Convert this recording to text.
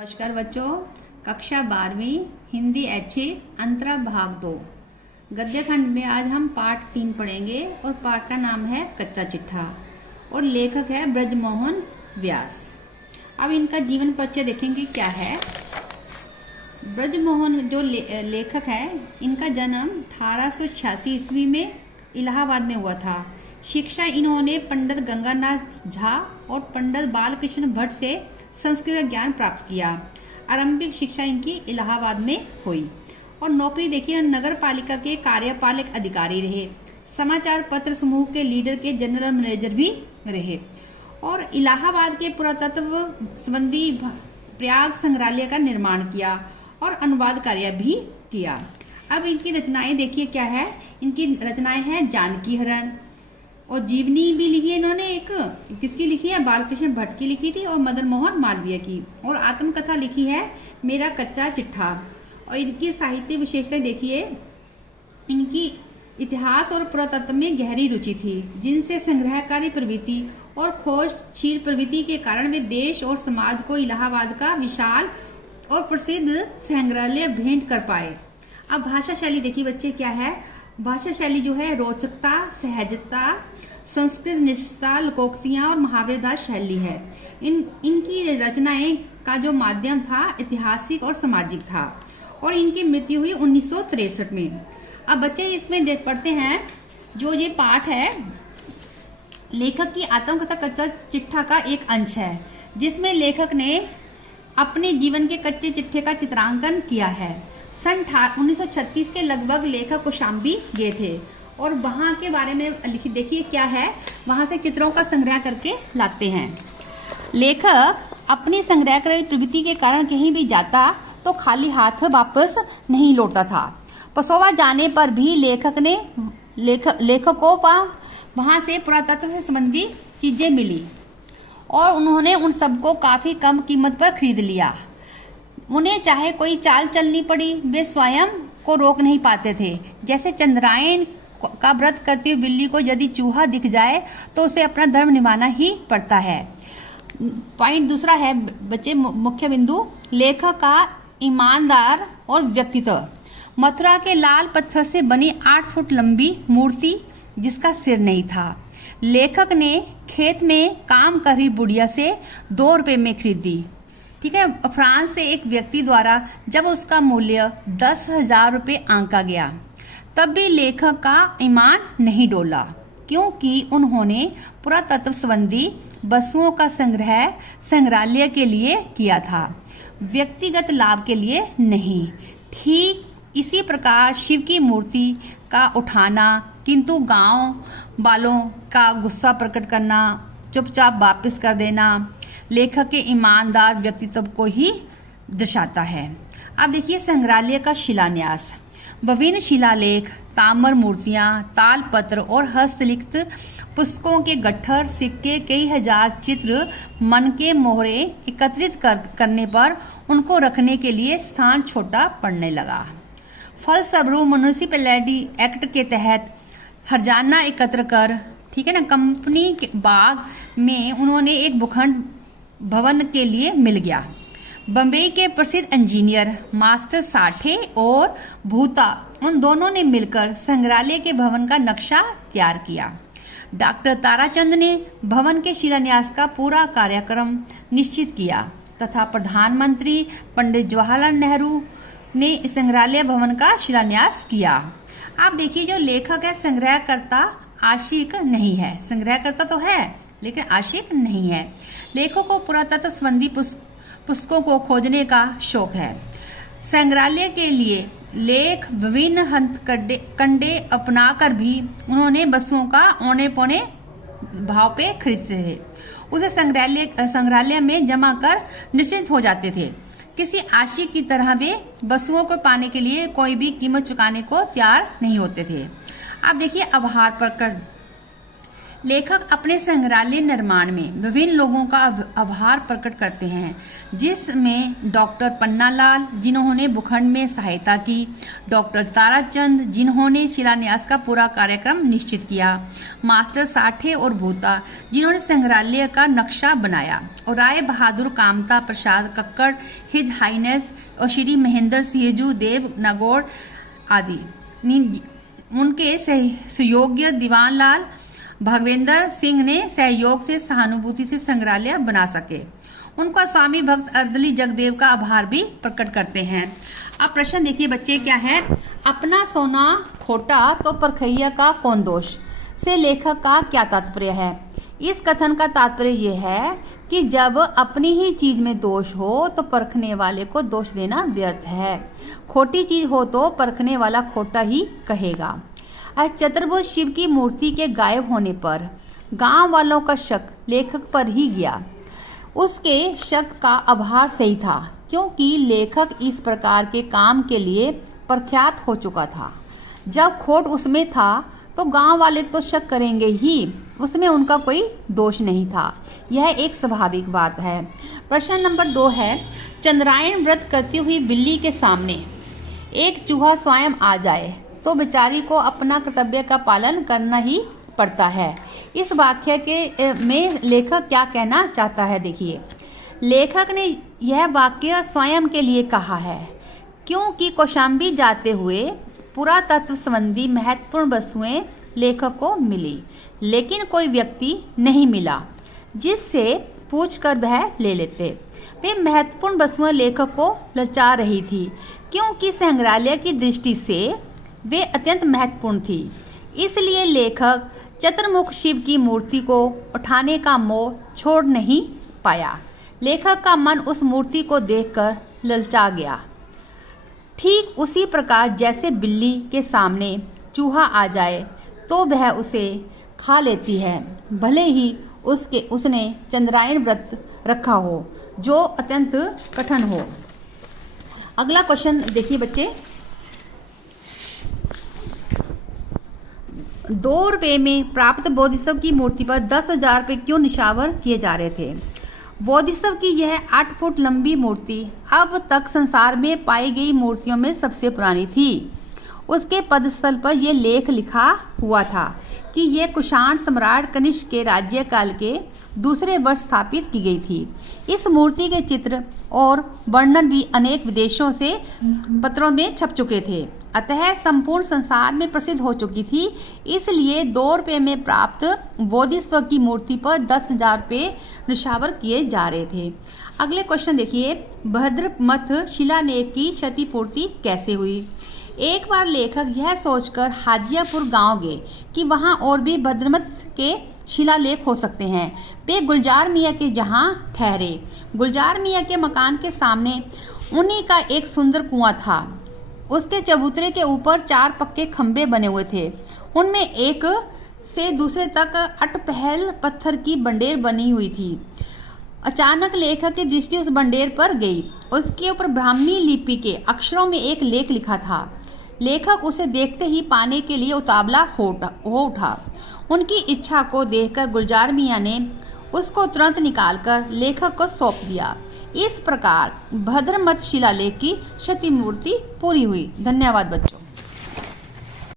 नमस्कार बच्चों, कक्षा 12वीं हिंदी HA अंतरा भाग 2 गद्य खंड में आज हम पाठ 3 पढ़ेंगे और पाठ का नाम है कच्चा चिट्ठा और लेखक है ब्रजमोहन व्यास। अब इनका जीवन परिचय देखेंगे क्या है। ब्रजमोहन जो लेखक है, इनका जन्म 1886 ईस्वी में इलाहाबाद में हुआ था। शिक्षा इन्होंने पंडित गंगानाथ झा और पंडित बालकृष्ण भट्ट से संस्कृत ज्ञान प्राप्त किया। आरंभिक शिक्षा इनकी इलाहाबाद में हुई और नौकरी देखिए, नगर पालिका के कार्यपालक अधिकारी रहे, समाचार पत्र समूह के लीडर के जनरल मैनेजर भी रहे और इलाहाबाद के पुरातत्व संबंधी प्रयाग संग्रहालय का निर्माण किया और अनुवाद कार्य भी किया। अब इनकी रचनाएं देखिए क्या है। इनकी रचनाएं हैं जानकी हरण और जीवनी भी लिखी है इन्होंने। एक किसकी लिखी है? बालकृष्ण भट्ट की लिखी थी और मदन मोहन मालवीय की। और आत्मकथा लिखी है मेरा कच्चा चिट्ठा। और इनकी साहित्य विशेषताएं देखिए, इनकी इतिहास और पुरातत्व में गहरी रुचि थी, जिनसे संग्रहकारी प्रवृत्ति और खोजशील प्रवृत्ति के कारण वे देश और समाज को इलाहाबाद का विशाल और प्रसिद्ध संग्रहालय भेंट कर पाए। अब भाषा शैली देखिए बच्चे क्या है। भाषा शैली जो है रोचकता, सहजता, संस्कृत निष्ठता, लोकोक्तियां और मुहावरेदार शैली है। इनकी रचनाएं का जो माध्यम था ऐतिहासिक और सामाजिक था और इनकी मृत्यु हुई 1963 में। अब बच्चे इसमें देख पढ़ते हैं जो ये पाठ है, लेखक की आत्मकथा कच्चा चिट्ठा का एक अंश है, जिसमें लेखक ने अपने जीवन के कच्चे चिट्ठे का चित्रांकन किया है। सन 1936 के लगभग लेखक कौशाम्बी गए थे और वहां के बारे में देखिए क्या है। वहां से चित्रों का संग्रह करके लाते हैं। लेखक अपनी संग्रहकारी प्रवृत्ति के कारण कहीं भी जाता तो खाली हाथ वापस नहीं लौटता था। पसोवा जाने पर भी लेखक को वहां से पुरातत्व से संबंधी चीजें मिली और उन्होंने उन सबको काफी कम कीमत पर खरीद लिया। उन्हें चाहे कोई चाल चलनी पड़ी, वे स्वयं को रोक नहीं पाते थे। जैसे चंद्रायण का व्रत करती हुई बिल्ली को यदि चूहा दिख जाए तो उसे अपना धर्म निभाना ही पड़ता है। पॉइंट दूसरा है बच्चे, मुख्य बिंदु, लेखक का ईमानदार और व्यक्तित्व। मथुरा के लाल पत्थर से बनी 8 फुट लंबी मूर्ति जिसका सिर नहीं था, लेखक ने खेत में काम कर रही बुढ़िया से 2 रुपए में खरीदी। ठीक है। फ्रांस से एक व्यक्ति द्वारा जब उसका मूल्य 10,000 रुपये आंका गया, तब भी लेखक का ईमान नहीं डोला, क्योंकि उन्होंने पुरातत्व संबंधी वस्तुओं का संग्रह संग्रहालय के लिए किया था, व्यक्तिगत लाभ के लिए नहीं। ठीक इसी प्रकार शिव की मूर्ति का उठाना, किंतु गांव वालों का गुस्सा प्रकट करना, चुपचाप वापस कर देना, लेखक के ईमानदार व्यक्तित्व को ही दर्शाता है। अब देखिए संग्रहालय का शिलान्यास। विभिन्न शिलालेख, ताम्र मूर्तियां, तालपत्र और हस्तलिखित पुस्तकों के गट्ठर, सिक्के, कई हजार चित्र, मन के मोहरे एकत्रित करने पर उनको रखने के लिए स्थान छोटा पड़ने लगा। फलस्वरूप म्युनिसिपैलिटी एक्ट के तहत हर्जाना एकत्र कर, ठीक है ना, कंपनी के बाग में उन्होंने एक भूखंड भवन के लिए मिल गया। बम्बई के प्रसिद्ध इंजीनियर मास्टर साठे और भूता, उन दोनों ने मिलकर संग्रहालय के भवन का नक्शा तैयार किया। डॉक्टर ताराचंद ने भवन के शिलान्यास का पूरा कार्यक्रम निश्चित किया तथा प्रधानमंत्री पंडित जवाहरलाल नेहरू ने संग्रहालय भवन का शिलान्यास किया। आप देखिए जो लेखक है, संग्रहकर्ता आशिक नहीं है। संग्रहकर्ता तो है लेकिन आशिक नहीं है। लेखकों को पुरातत्व संबंधी पुस्तकों को खोजने का शौक है। संग्रहालय के लिए लेख विभिन्न हथकंडे अपनाकर भी उन्होंने वस्तुओं का औने पौने भाव पे खरीदते थे, उसे संग्रहालय में जमा कर निश्चिंत हो जाते थे। किसी आशिक की तरह वे वस्तुओं को पाने के लिए कोई भी कीमत चुकाने को तैयार नहीं होते थे। अब देखिए आभार प्रकट। लेखक अपने संग्रहालय निर्माण में विभिन्न लोगों का आभार प्रकट करते हैं, जिसमें डॉक्टर पन्नालाल जिन्होंने भूखंड में सहायता की, डॉक्टर ताराचंद जिन्होंने शिलान्यास का पूरा कार्यक्रम निश्चित किया, मास्टर साठे और भूता जिन्होंने संग्रहालय का नक्शा बनाया, और राय बहादुर कामता प्रसाद कक्कड़, हिज हाइनेस और श्री महेंद्र सिंह देव नागौर आदि। उनके सहयोगी दीवान लाल भगवेंद्र सिंह ने सहयोग से सहानुभूति से संग्रहालय बना सके। उनका स्वामी भक्त अर्दली जगदेव का आभार भी प्रकट करते हैं। अब प्रश्न देखिए बच्चे, क्या है? अपना सोना खोटा तो परखैया का कौन दोष से लेखक का क्या तात्पर्य है? इस कथन का तात्पर्य यह है कि जब अपनी ही चीज में दोष हो तो परखने वाले को दोष देना व्यर्थ है। खोटी चीज हो तो परखने वाला खोटा ही कहेगा। चतुर्भुज शिव की मूर्ति के गायब होने पर गांव वालों का शक लेखक पर ही गया। उसके शक का आधार सही था, क्योंकि लेखक इस प्रकार के काम के लिए प्रख्यात हो चुका था। जब खोट उसमें था तो गांव वाले तो शक करेंगे ही, उसमें उनका कोई दोष नहीं था। यह एक स्वाभाविक बात है। प्रश्न नंबर 2 है, चंद्रायण व्रत करती हुई बिल्ली के सामने एक चूहा स्वयं आ जाए तो बेचारी को अपना कर्तव्य का पालन करना ही पड़ता है। इस वाक्य के में लेखक क्या कहना चाहता है? देखिए, लेखक ने यह वाक्य स्वयं के लिए कहा है, क्योंकि कौशाम्बी जाते हुए पुरातत्व संबंधी महत्वपूर्ण वस्तुएं लेखक को मिली, लेकिन कोई व्यक्ति नहीं मिला जिससे पूछकर वह ले लेते। वे महत्वपूर्ण वस्तुएं लेखक को ललचा रही थी, क्योंकि संग्रहालय की दृष्टि से वे अत्यंत महत्वपूर्ण थी। इसलिए लेखक चतुर्मुख शिव की मूर्ति को उठाने का मोह छोड़ नहीं पाया। लेखक का मन उस मूर्ति को देखकर ललचा गया। ठीक उसी प्रकार जैसे बिल्ली के सामने चूहा आ जाए तो वह उसे खा लेती है, भले ही उसने चंद्रायण व्रत रखा हो, जो अत्यंत कठिन हो। अगला क्वेश्चन देखिए बच्चे, 2 रुपये में प्राप्त बोधिसत्व की मूर्ति पर 10,000 रुपये क्यों निशावर किए जा रहे थे? बोधिसत्व की यह 8 फुट लंबी मूर्ति अब तक संसार में पाई गई मूर्तियों में सबसे पुरानी थी। उसके पदस्थल पर यह लेख लिखा हुआ था कि यह कुषाण सम्राट कनिष्क के राज्यकाल के दूसरे वर्ष स्थापित की गई थी। इस मूर्ति के चित्र और वर्णन भी अनेक विदेशों से पत्रों में छप चुके थे, अतः संपूर्ण संसार में प्रसिद्ध हो चुकी थी। इसलिए 2 रुपये में प्राप्त बोधिसत्व की मूर्ति पर 10,000 रुपये निशावर किए जा रहे थे। अगले क्वेश्चन देखिए, भद्रमथ शिलालेख की क्षतिपूर्ति कैसे हुई? एक बार लेखक यह सोचकर हाजियापुर गांव गए कि वहां और भी भद्रमथ के शिलालेख हो सकते हैं। वे गुलजार मियाँ के जहां ठहरे। गुलजार मियाँ के मकान के सामने उन्हीं का एक सुंदर कुआं था। उसके चबूतरे के ऊपर 4 पक्के खंबे बने हुए थे। उनमें एक से दूसरे तक अटपहल पत्थर की बंडेर बनी हुई थी। अचानक लेखक की दृष्टि उस बंडेर पर गई। उसके ऊपर ब्राह्मी लिपि के अक्षरों में एक लेख लिखा था। लेखक उसे देखते ही पाने के लिए उतावला हो उठा। उनकी इच्छा को देखकर गुलजार मियाँ ने उसको तुरंत निकालकर लेखक को सौंप दिया। इस प्रकार भद्रमथ शिलालेख की क्षतिपूर्ति पूरी हुई। धन्यवाद बच्चों।